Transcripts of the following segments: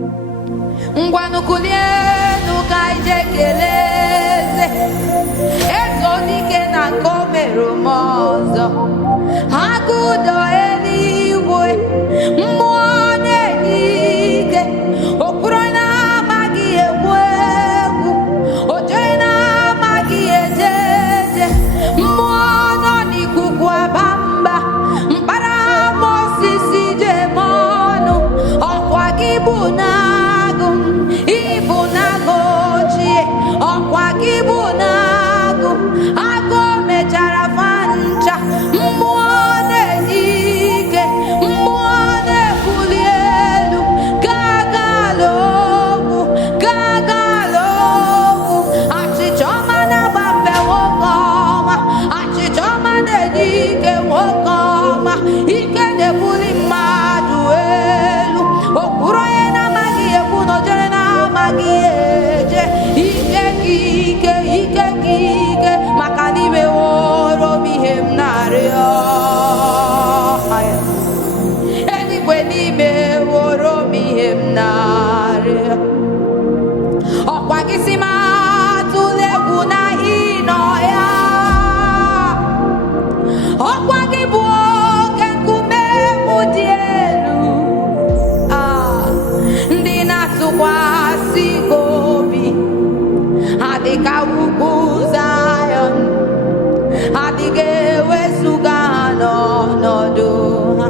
Ngwanu kulienu ka ije keleze ezo dike na nkomero mozo hakudo eluigwe mmụọ na-enye okpuru na-amaghị egwu egwu oje na-amaghị eje eje mmụọ nọ n'ikuku aba mba mkpara ama osisi jeme ọnụ ọkwa gị bụ na-agụ ibu na-agụ ochie ọkwa gị bụ na-agụ agụ mechara fancha mmụọ na-enye ike mmụọ na-ebuli elu gagala ogwu achịcha ọma na-agbafe nwoke ọma achịcha ọma na-enye ike nwoke ọma ike na-ebuli mmadụ elu okpuru onye na-amaghị ekwu na ojere na-amaghị eje ike gị ike maka n'ime woro m ihe m na-arịọ eluigwe n'ime woro m ihe m na-arịọ ọkwa gị si m atụla egwu na ịnọ ya ọkwa gị bụ oke nkume mụ dị elu ndị na-atụkwasị gị obi ha dịka ugwu Zayọn adịghị ewezuga ha n'ọnọdụ ha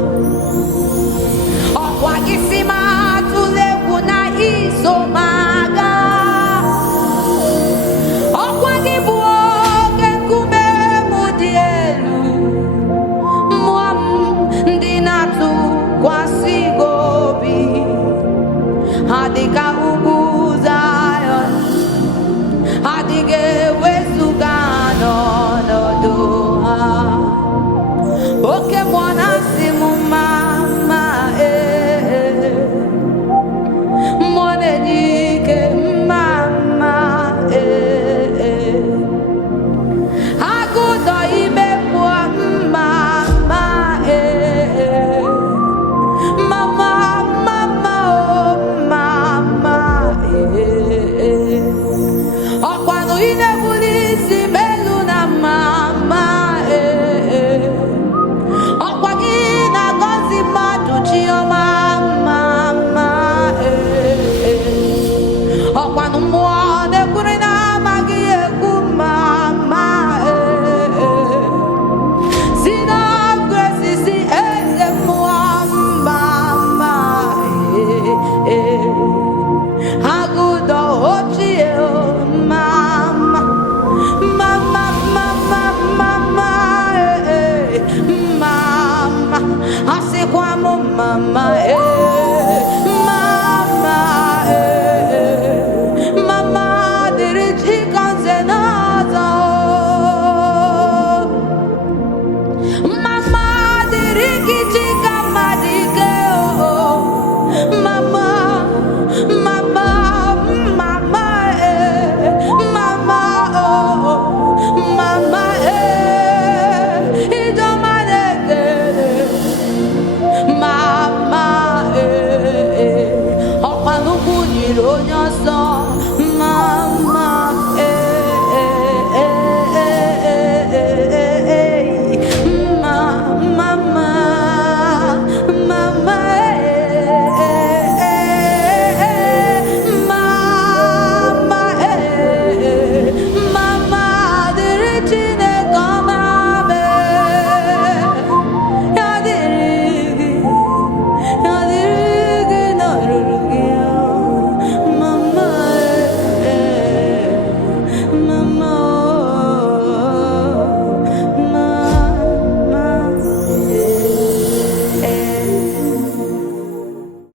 ọkwa gị si m atụla egwu na iso m aga ọkwa gị bụ oke nkume mụ dị elu mmụọ m ndị na-atụkwasị gị obi ha dịka ugwu Zayọn adịghị ewezuga ha n'ọnọdụ ha oke mmụọ na-asị m mma mmụọ na-enye ike mma agụdọ ime mmụọ mma ọkwanụ ị na-ebuli isi melu na mma ọkwa gị na-agọzi mmadụ chiọma mma ọkwanụ mmụọ na-ekwuri na-amaghị ekwu mma si n'ọgụesi si eze mmụọ mma agụdọ ochie asịkwa m mama mama dịrị chikanze n'ọzọ mama dịrị gị chika mmadụ ike mama idoma na-ekele ọkwa nnukwu nyiri onye ọsọ